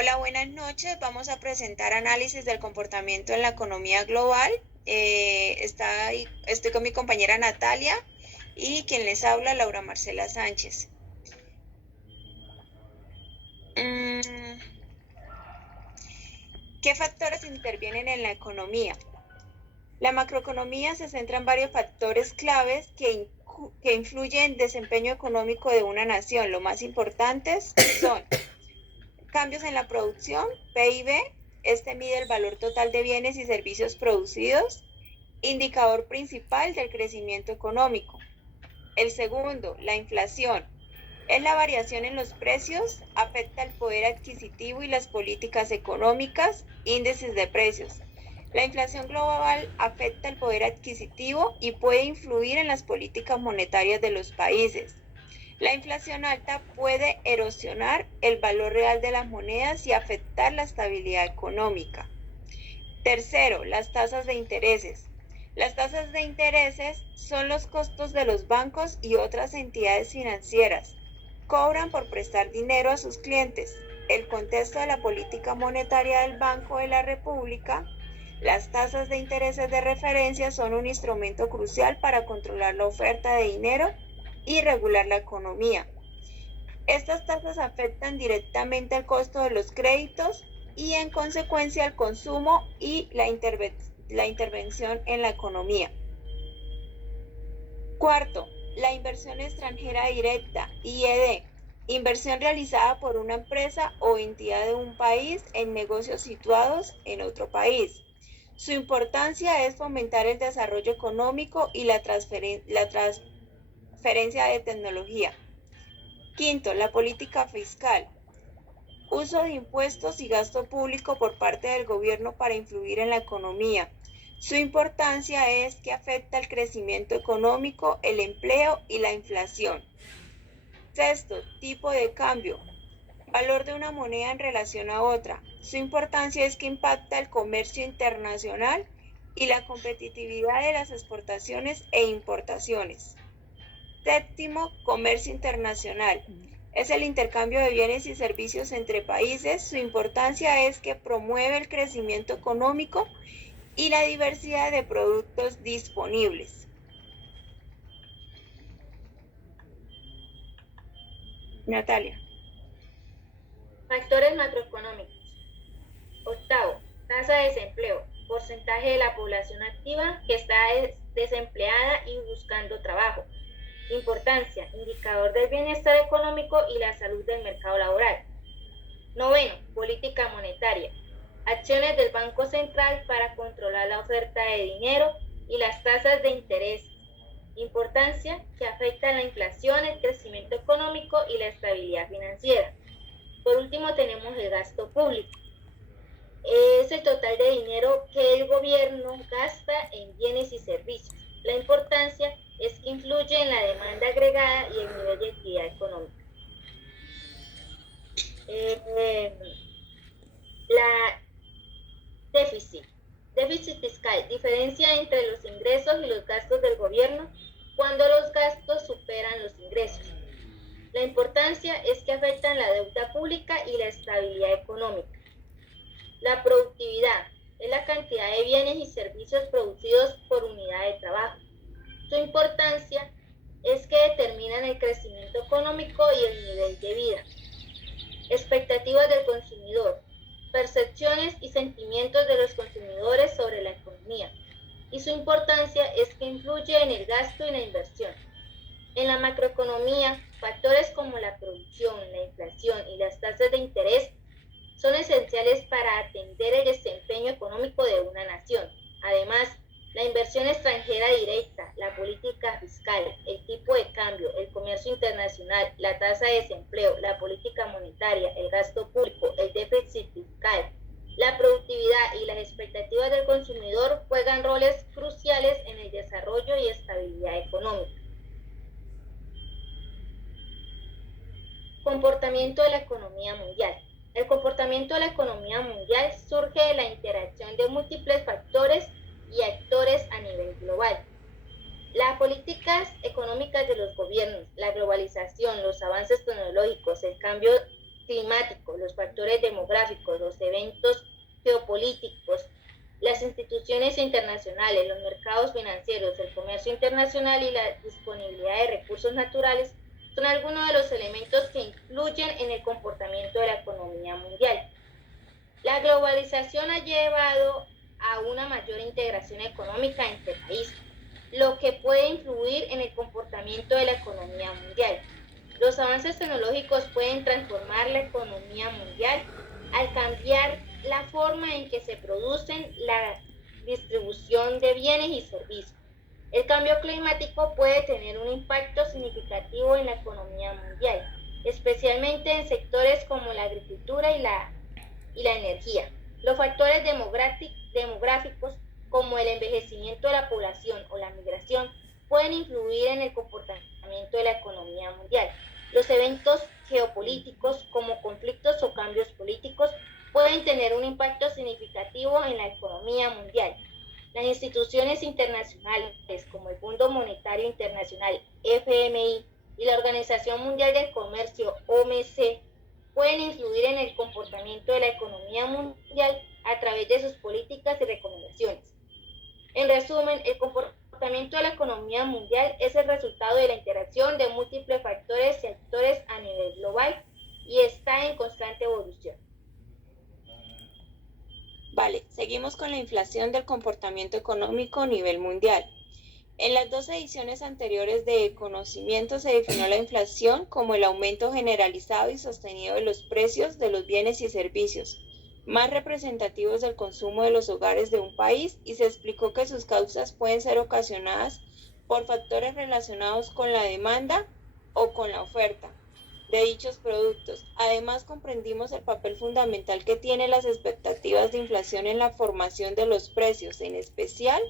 Hola, buenas noches. Vamos a presentar análisis del comportamiento en la economía global. Estoy con mi compañera Natalia y quien les habla, Laura Marcela Sánchez. ¿Qué factores intervienen en la economía? La macroeconomía se centra en varios factores claves que influyen en el desempeño económico de una nación. Los más importantes son cambios en la producción, PIB. Este mide el valor total de bienes y servicios producidos, indicador principal del crecimiento económico. El segundo, la inflación. Es la variación en los precios, afecta el poder adquisitivo y las políticas económicas, índices de precios. La inflación global afecta el poder adquisitivo y puede influir en las políticas monetarias de los países. La inflación alta puede erosionar el valor real de las monedas y afectar la estabilidad económica. Tercero, las tasas de intereses. Las tasas de intereses son los costos de los bancos y otras entidades financieras. Cobran por prestar dinero a sus clientes. El contexto de la política monetaria del Banco de la República. Las tasas de intereses de referencia son un instrumento crucial para controlar la oferta de dinero y regular la economía. Estas tasas afectan directamente el costo de los créditos y en consecuencia el consumo y la intervención en la economía. Cuarto, la inversión extranjera directa, IED, inversión realizada por una empresa o entidad de un país en negocios situados en otro país. Su importancia es fomentar el desarrollo económico y la transferencia de tecnología. Quinto, la política fiscal. Uso de impuestos y gasto público por parte del gobierno para influir en la economía. Su importancia es que afecta el crecimiento económico, el empleo y la inflación. Sexto, tipo de cambio. Valor de una moneda en relación a otra. Su importancia es que impacta el comercio internacional y la competitividad de las exportaciones e importaciones. Séptimo, comercio internacional. Es el intercambio de bienes y servicios entre países. Su importancia es que promueve el crecimiento económico y la diversidad de productos disponibles. Natalia. Factores macroeconómicos. Octavo, tasa de desempleo, porcentaje de la población activa que está desempleada y buscando trabajo. Importancia, indicador del bienestar económico y la salud del mercado laboral. Noveno, política monetaria. Acciones del Banco Central para controlar la oferta de dinero y las tasas de interés. Importancia, que afecta la inflación, el crecimiento económico y la estabilidad financiera. Por último, tenemos el gasto público. Es el total de dinero que el gobierno gasta en bienes y servicios. La importancia es que influye en la demanda agregada y el nivel de actividad económica. La déficit fiscal, diferencia entre los ingresos y los gastos del gobierno cuando los gastos superan los ingresos. La importancia es que afectan la deuda pública y la estabilidad económica. La productividad es la cantidad de bienes y servicios producidos por unidad de trabajo. Su importancia es que determinan el crecimiento económico y el nivel de vida. Expectativas del consumidor, percepciones y sentimientos de los consumidores sobre la economía. Y su importancia es que influye en el gasto y la inversión. En la macroeconomía, factores como la producción, la inflación y las tasas de interés son esenciales para atender el desempeño económico de una nación. Además, la inversión extranjera directa, la política fiscal, el tipo de cambio, el comercio internacional, la tasa de desempleo, la política monetaria, el gasto público, el déficit fiscal, la productividad y las expectativas del consumidor juegan roles cruciales en el desarrollo y estabilidad económica. Comportamiento de la economía mundial. El comportamiento de la economía mundial surge de la interacción de múltiples factores y actores a nivel global. Las políticas económicas de los gobiernos, la globalización, los avances tecnológicos, el cambio climático, los factores demográficos, los eventos geopolíticos, las instituciones internacionales, los mercados financieros, el comercio internacional y la disponibilidad de recursos naturales son algunos de los elementos que influyen en el comportamiento de la economía mundial. La globalización ha llevado a una mayor integración económica entre países, lo que puede influir en el comportamiento de la economía mundial. Los avances tecnológicos pueden transformar la economía mundial al cambiar la forma en que se producen la distribución de bienes y servicios. El cambio climático puede tener un impacto significativo en la economía mundial, especialmente en sectores como la agricultura y la energía. Los factores demográficos como el envejecimiento de la población o la migración pueden influir en el comportamiento de la economía mundial. Los eventos geopolíticos como conflictos o cambios políticos pueden tener un impacto significativo en la economía mundial. Las instituciones internacionales como el Fondo Monetario Internacional, FMI, y la Organización Mundial del Comercio, OMC, pueden influir en el comportamiento de la economía mundial a través de sus políticas y recomendaciones. En resumen, el comportamiento de la economía mundial es el resultado de la interacción de múltiples factores y actores a nivel global y está en constante evolución. Vale, seguimos con la inflación del comportamiento económico a nivel mundial. En las dos ediciones anteriores de Conocimiento se definió la inflación como el aumento generalizado y sostenido de los precios de los bienes y servicios más representativos del consumo de los hogares de un país, y se explicó que sus causas pueden ser ocasionadas por factores relacionados con la demanda o con la oferta de dichos productos. Además, comprendimos el papel fundamental que tienen las expectativas de inflación en la formación de los precios, en especial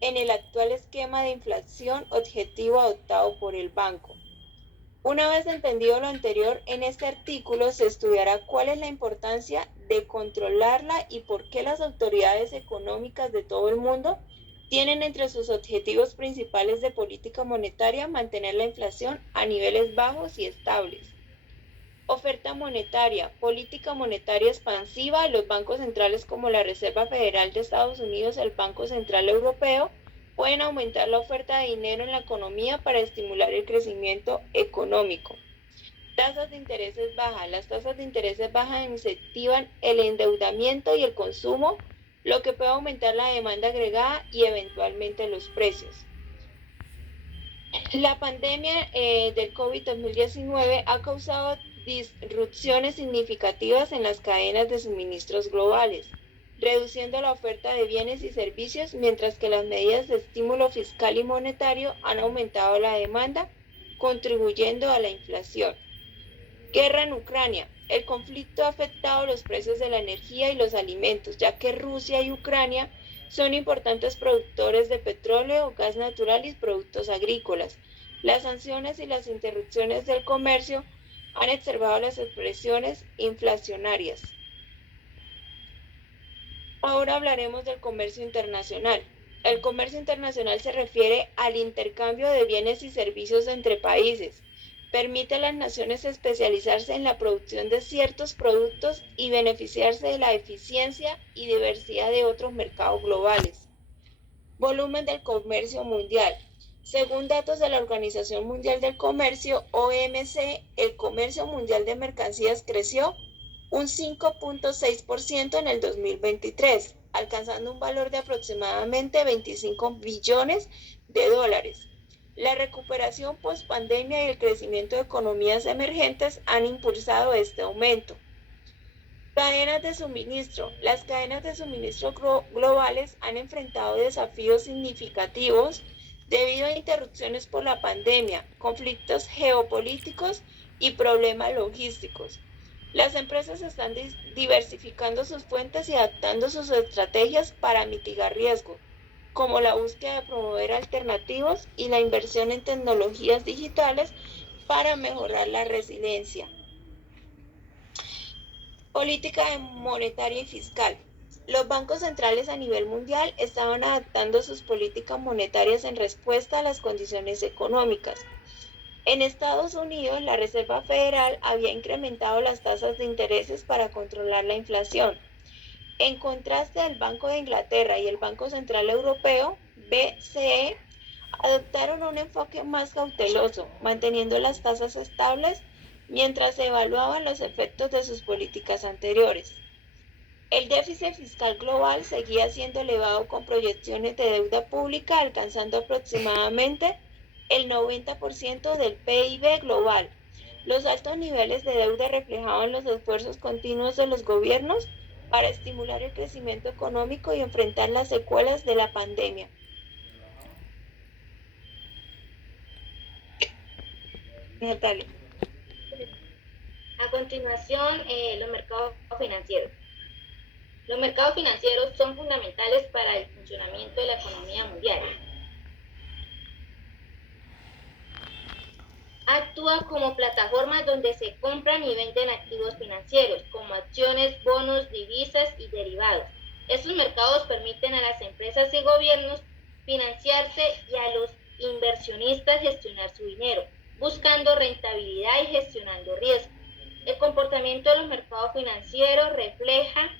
en el actual esquema de inflación objetivo adoptado por el banco. Una vez entendido lo anterior, en este artículo se estudiará cuál es la importancia de controlarla y por qué las autoridades económicas de todo el mundo tienen entre sus objetivos principales de política monetaria mantener la inflación a niveles bajos y estables. Oferta monetaria, política monetaria expansiva. Los bancos centrales como la Reserva Federal de Estados Unidos, el Banco Central Europeo, pueden aumentar la oferta de dinero en la economía para estimular el crecimiento económico. Tasas de intereses bajas. Las tasas de intereses bajas incentivan el endeudamiento y el consumo, lo que puede aumentar la demanda agregada y eventualmente los precios. La pandemia del COVID-19 ha causado disrupciones significativas en las cadenas de suministros globales, reduciendo la oferta de bienes y servicios, mientras que las medidas de estímulo fiscal y monetario han aumentado la demanda, contribuyendo a la inflación. Guerra en Ucrania. El conflicto ha afectado los precios de la energía y los alimentos, ya que Rusia y Ucrania son importantes productores de petróleo, gas natural y productos agrícolas. Las sanciones y las interrupciones del comercio han exacerbado las expresiones inflacionarias. Ahora hablaremos del comercio internacional. El comercio internacional se refiere al intercambio de bienes y servicios entre países. Permite a las naciones especializarse en la producción de ciertos productos y beneficiarse de la eficiencia y diversidad de otros mercados globales. Volumen del comercio mundial. Según datos de la Organización Mundial del Comercio, OMC, el comercio mundial de mercancías creció un 5.6% en el 2023, alcanzando un valor de aproximadamente 25 billones de dólares. La recuperación post-pandemia y el crecimiento de economías emergentes han impulsado este aumento. Cadenas de suministro. Las cadenas de suministro globales han enfrentado desafíos significativos debido a interrupciones por la pandemia, conflictos geopolíticos y problemas logísticos. Las empresas están diversificando sus fuentes y adaptando sus estrategias para mitigar riesgos, como la búsqueda de promover alternativos y la inversión en tecnologías digitales para mejorar la resiliencia. Política monetaria y fiscal. Los bancos centrales a nivel mundial estaban adaptando sus políticas monetarias en respuesta a las condiciones económicas. En Estados Unidos, la Reserva Federal había incrementado las tasas de intereses para controlar la inflación. En contraste, el Banco de Inglaterra y el Banco Central Europeo, BCE, adoptaron un enfoque más cauteloso, manteniendo las tasas estables mientras se evaluaban los efectos de sus políticas anteriores. El déficit fiscal global seguía siendo elevado con proyecciones de deuda pública alcanzando aproximadamente el 90% del PIB global. Los altos niveles de deuda reflejaban los esfuerzos continuos de los gobiernos para estimular el crecimiento económico y enfrentar las secuelas de la pandemia. Natalia. A continuación, los mercados financieros. Los mercados financieros son fundamentales para el funcionamiento de la economía mundial. Actúa como plataforma donde se compran y venden activos financieros, como acciones, bonos, divisas y derivados. Estos mercados permiten a las empresas y gobiernos financiarse y a los inversionistas gestionar su dinero, buscando rentabilidad y gestionando riesgo. El comportamiento de los mercados financieros refleja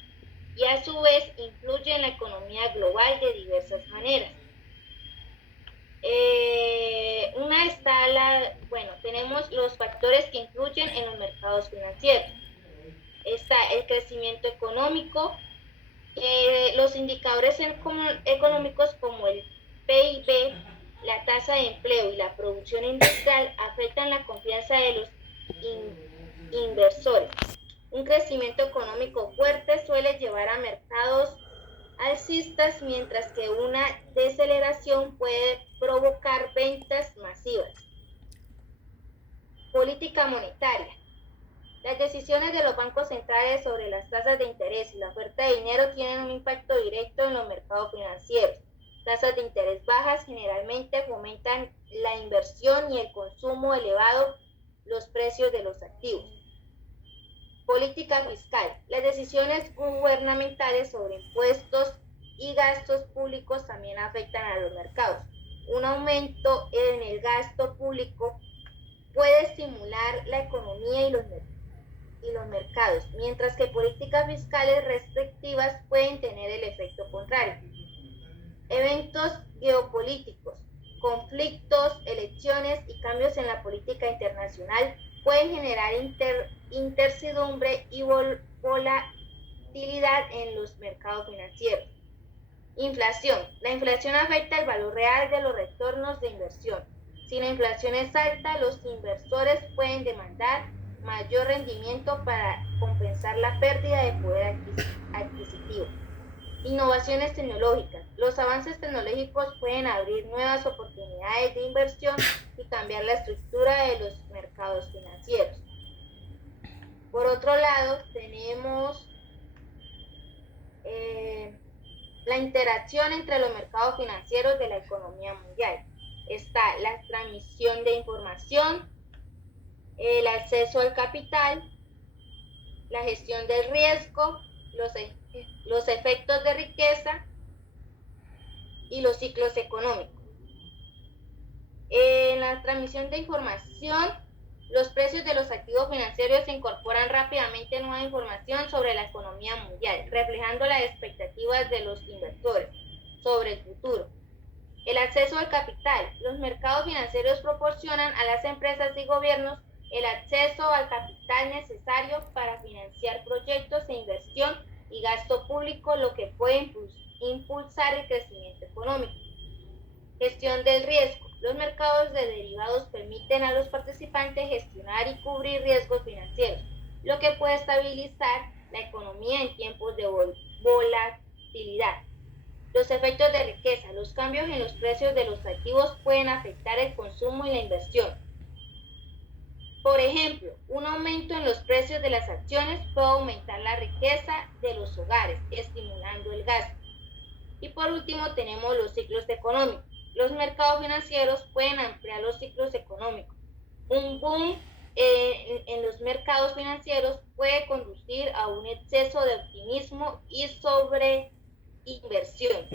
y a su vez influye en la economía global de diversas maneras. Tenemos los factores que influyen en los mercados financieros. Está el crecimiento económico, los indicadores económicos como el PIB, la tasa de empleo y la producción industrial afectan la confianza de los inversores. Un crecimiento económico fuerte suele llevar a mercados alcistas, mientras que una deceleración puede provocar ventas masivas. Política monetaria. Las decisiones de los bancos centrales sobre las tasas de interés y la oferta de dinero tienen un impacto directo en los mercados financieros. Tasas de interés bajas generalmente fomentan la inversión y el consumo elevado los precios de los activos. Política fiscal. Las decisiones gubernamentales sobre impuestos y gastos públicos también afectan a los mercados. Un aumento en el gasto público puede estimular la economía y los mercados, mientras que políticas fiscales restrictivas pueden tener el efecto contrario. Eventos geopolíticos, conflictos, elecciones y cambios en la política internacional pueden generar incertidumbre y volatilidad en los mercados financieros. Inflación. La inflación afecta el valor real de los retornos de inversión. Si la inflación es alta, los inversores pueden demandar mayor rendimiento para compensar la pérdida de poder adquisitivo. Innovaciones tecnológicas. Los avances tecnológicos pueden abrir nuevas oportunidades de inversión y cambiar la estructura de los mercados financieros. Por otro lado, tenemos la interacción entre los mercados financieros de la economía mundial. Está la transmisión de información, el acceso al capital, la gestión del riesgo, los efectos de riqueza y los ciclos económicos. En la transmisión de información, los precios de los activos financieros incorporan rápidamente nueva información sobre la economía mundial, reflejando las expectativas de los inversores sobre el futuro. El acceso al capital. Los mercados financieros proporcionan a las empresas y gobiernos el acceso al capital necesario para financiar proyectos de inversión y gasto público, lo que puede impulsar el crecimiento económico. Gestión del riesgo. Los mercados de derivados permiten a los participantes gestionar y cubrir riesgos financieros, lo que puede estabilizar la economía en tiempos de volatilidad. Los efectos de riqueza. Los cambios en los precios de los activos pueden afectar el consumo y la inversión. Por ejemplo, un aumento en los precios de las acciones puede aumentar la riqueza de los hogares, estimulando el gasto. Y por último, tenemos los ciclos económicos. Los mercados financieros pueden ampliar los ciclos económicos. Un boom en los mercados financieros puede conducir a un exceso de optimismo y sobreinversión,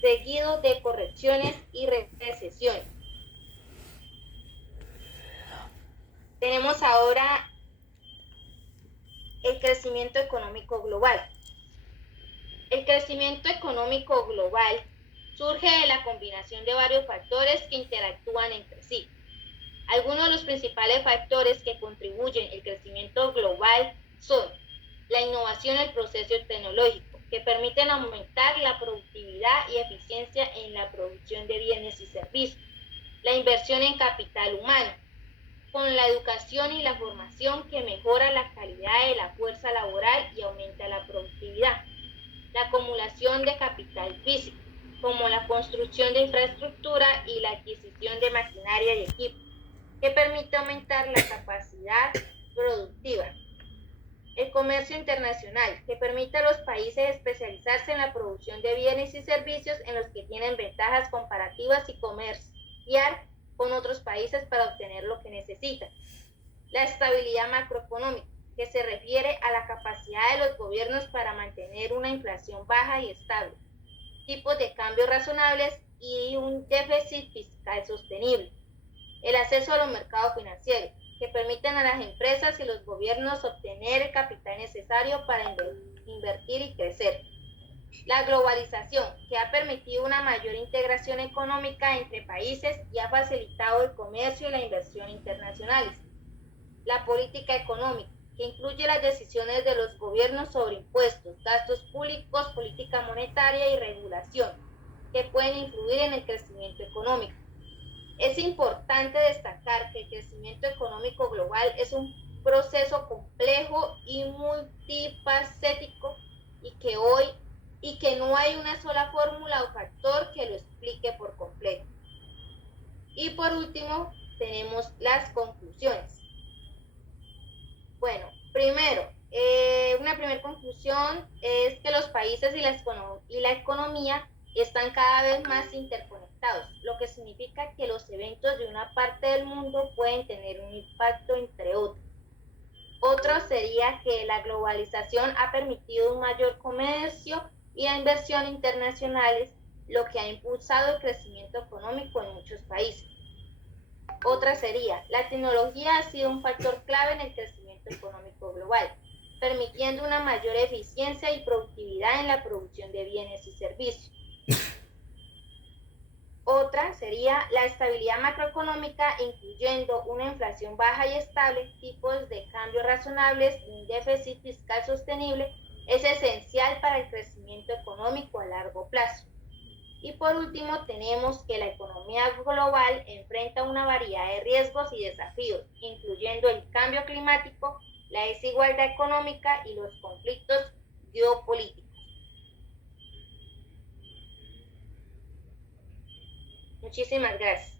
seguido de correcciones y recesiones. Tenemos ahora el crecimiento económico global. El crecimiento económico global surge de la combinación de varios factores que interactúan entre sí. Algunos de los principales factores que contribuyen al crecimiento global son la innovación en el proceso tecnológico, que permiten aumentar la productividad y eficiencia en la producción de bienes y servicios, la inversión en capital humano, con la educación y la formación que mejora la calidad de la fuerza laboral y aumenta la productividad, la acumulación de capital físico, como la construcción de infraestructura y la adquisición de maquinaria y equipo, que permite aumentar la capacidad productiva. El comercio internacional, que permite a los países especializarse en la producción de bienes y servicios en los que tienen ventajas comparativas y comerciar con otros países para obtener lo que necesitan. La estabilidad macroeconómica, que se refiere a la capacidad de los gobiernos para mantener una inflación baja y estable, tipos de cambio razonables y un déficit fiscal sostenible. El acceso a los mercados financieros, que permiten a las empresas y los gobiernos obtener el capital necesario para invertir y crecer. La globalización, que ha permitido una mayor integración económica entre países y ha facilitado el comercio y la inversión internacionales. La política económica, que incluye las decisiones de los gobiernos sobre impuestos, gastos públicos, política monetaria y regulación, que pueden influir en el crecimiento económico. Es importante destacar que el crecimiento económico global es un proceso complejo y multifacético y que no hay una sola fórmula o factor que lo explique por completo. Y por último, tenemos las conclusiones. Bueno, primero, una primera conclusión es que los países y la economía están cada vez más interconectados, lo que significa que los eventos de una parte del mundo pueden tener un impacto entre otros. Otro sería que la globalización ha permitido un mayor comercio y la inversión internacionales, lo que ha impulsado el crecimiento económico en muchos países. Otra sería, la tecnología ha sido un factor clave en el crecimiento económico global, permitiendo una mayor eficiencia y productividad en la producción de bienes y servicios. Otra sería la estabilidad macroeconómica, incluyendo una inflación baja y estable, tipos de cambio razonables y un déficit fiscal sostenible, es esencial para el crecimiento económico a largo plazo. Y por último, tenemos que la economía global enfrenta una variedad de riesgos y desafíos, incluyendo el cambio climático, la desigualdad económica y los conflictos geopolíticos. Muchísimas gracias.